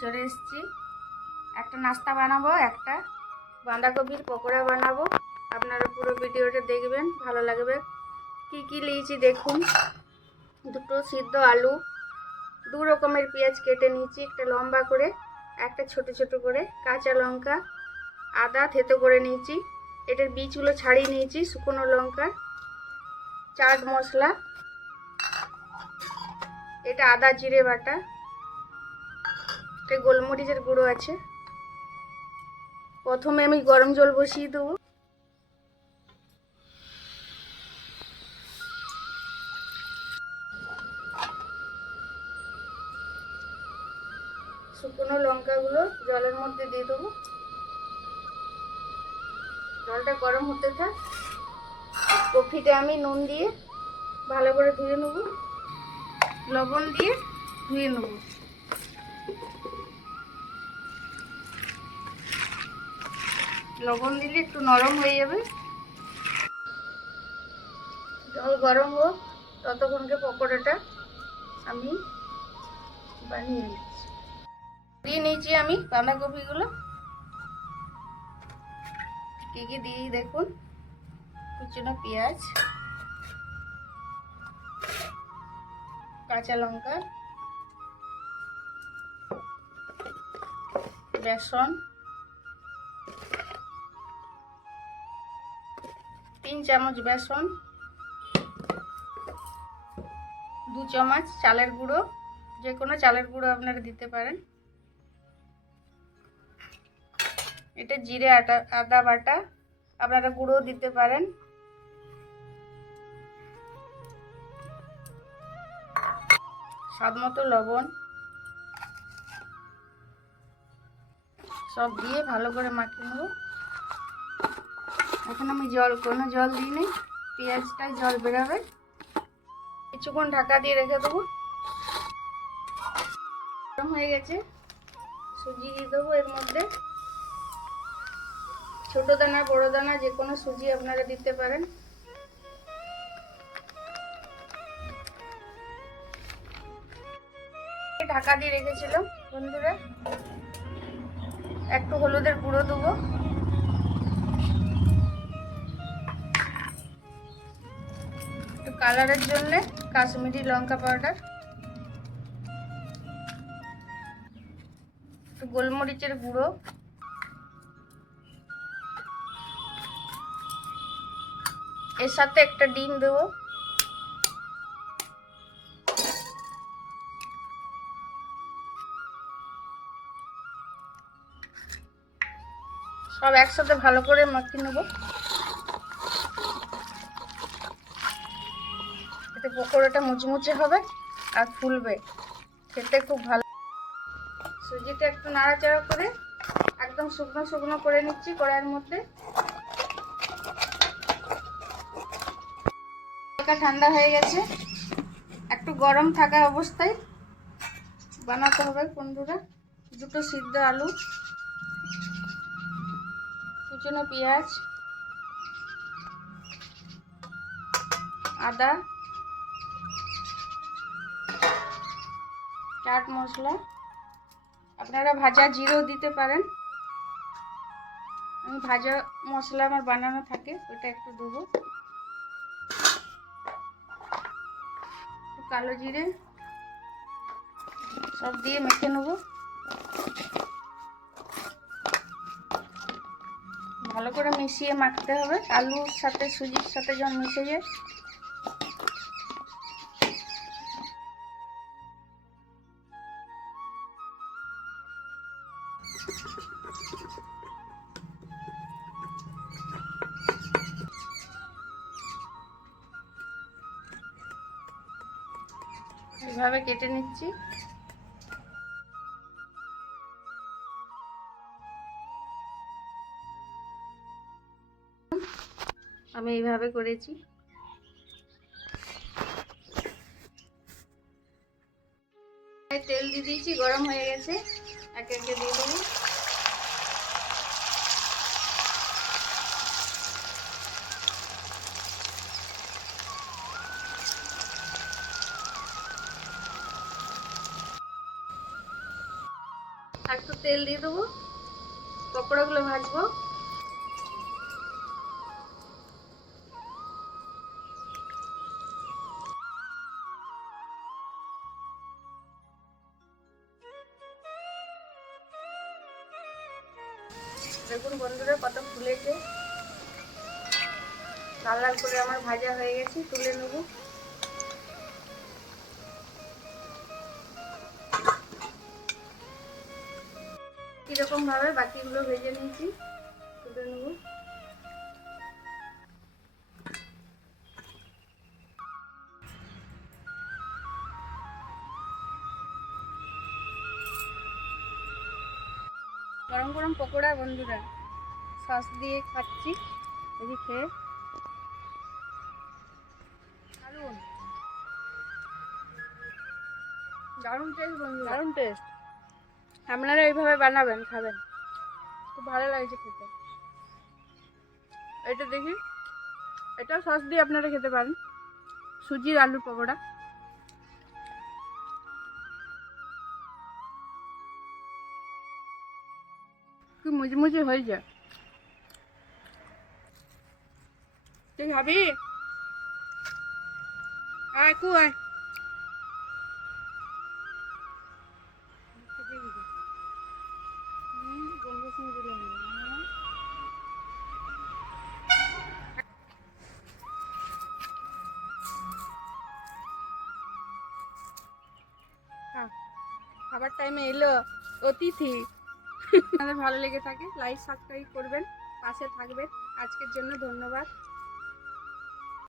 চলে এসেছি। একটা নাস্তা বানাবো, একটা বাঁধাকপির পকোড়া বানাবো। আপনারা পুরো ভিডিওটা দেখবেন, ভালো লাগবে। কি কি নিয়েছি দেখুন। দুটো সিদ্ধ আলু, দু রকমের পেঁয়াজ কেটে নিয়েছি, একটা লম্বা করে, একটা ছোট ছোট করে, কাঁচা লঙ্কা, আদা থেতো করে নিয়েছি, এটার বীজগুলো ছাড়িয়ে নিয়েছি, শুকনো লঙ্কা, চাট মশলা, এটা আদা জিরে বাটা, এটা গোলমরিচের গুঁড়ো আছে। প্রথমে আমি গরম জল বসিয়ে দেবো। শুকনো লঙ্কাগুলো জলের মধ্যে দিয়ে দেবো। জলটা গরম হতে থাক। কপিটা আমি নুন দিয়ে ভালো করে ধুয়ে নেব, লবণ দিয়ে ধুয়ে নেব। লবণ দিলে একটু নরম হয়ে যাবে। জল গরম হোক, ততক্ষণকে পকোড়াটা আমি বানিয়ে নিচ্ছি। দিয়ে নিয়েছি আমি বাঁধাকপিগুলো। কী কী দিই দেখুন। কুচনো পেঁয়াজ, কাঁচা লঙ্কা, বেসন, 3 চামচ বেসন, 2 চামচ চালের গুঁড়ো, যে কোনো চালের গুঁড়ো আপনারা দিতে পারেন। এটা জিরে আদা বাটা, আপনারা গুঁড়ো দিতে পারেন। স্বাদ মতো লবণ, সব দিয়ে ভালো করে মাখিয়ে নেব। এখন আমি কোনো জল দিই নি, পেঁয়াজটাই জল বেরোবে। কিছুক্ষণ ঢাকা দিয়ে রেখে দেবো। গরম হয়ে গেছে, সুজি দিয়ে দেবো এর মধ্যে। ছোট দানা বড় দানা যে কোনো সুজি আপনারা দিতে পারেন। ঢাকা দিয়ে রেখেছিলাম বন্ধুরা। একটু হলুদের গুঁড়ো দেবো, একটু কালারের জন্য কাশ্মীরি লঙ্কা পাউডার, একটু গোলমরিচের গুঁড়ো, এর সাথে একটা ডিম দেবো। সব একসাথে ভালো করে মাখিয়ে নেব। এতে পকোড়াটা মুচমুচে হবে আর ফুলবে, খেতে খুব ভালো। সুজিটা একটু নাড়াচাড়া করে একদম শুকনো শুকনো করে নিচ্ছি কড়াইয়ের মধ্যে। হালকা ঠান্ডা হয়ে গেছে, একটু গরম থাকা অবস্থায় বানাতে হবে বন্ধুরা। দুটো সিদ্ধ আলু, কুচনো পেঁয়াজ, আদা, চাট মশলা, আপনারা ভাজা জিরেও দিতে পারেন। আমি ভাজা মশলা আমার বানানো থাকে, ওটা একটু দেবো। কালো জিরে, সব দিয়ে মেখে নেব। ভালো করে মিশিয়ে মাখতে হবে, আলুর সাথে সুজির সাথে যখন মিশে যায়। এভাবে কেটে নিচ্ছি। আমি এইভাবে করেছি। তেল দিয়ে দিয়েছি, গরম হয়ে গেছে, একে একে দিয়ে দেবো। আর একটু তেল দিয়ে দেবো, পকোড়াগুলো ভাজবো। দেখুন বন্ধুরা কত ফুলেছে, লাল লাল করে আমার ভাজা হয়ে গেছে, তুলে নেব। কিরকম ভাবে বাকিগুলো ভেজে নিয়েছি, তুলে নেব। গরম গরম পকোড়া বন্ধুরা, সস দিয়ে খাচ্ছি, দেখি খেয়ে। দারুণ দারুণ টেস্ট বন্ধু, দারুণ টেস্ট। আপনারা এইভাবে বানাবেন, খাবেন, খুব ভালো লাগছে খেতে। এটা দেখি, এটাও সস দিয়ে আপনারা খেতে পারেন, সুজির আলুর পকোড়া। কি মুচমুচে হয়ে যায়। তুই খাবি? আয় কু আয়। খাবার টাইমে এলো অতিথি। আমাদের ভালো লেগে থাকে, লাইক সাবস্ক্রাইব করবেন, পাশে থাকবেন। আজকের জন্য ধন্যবাদ।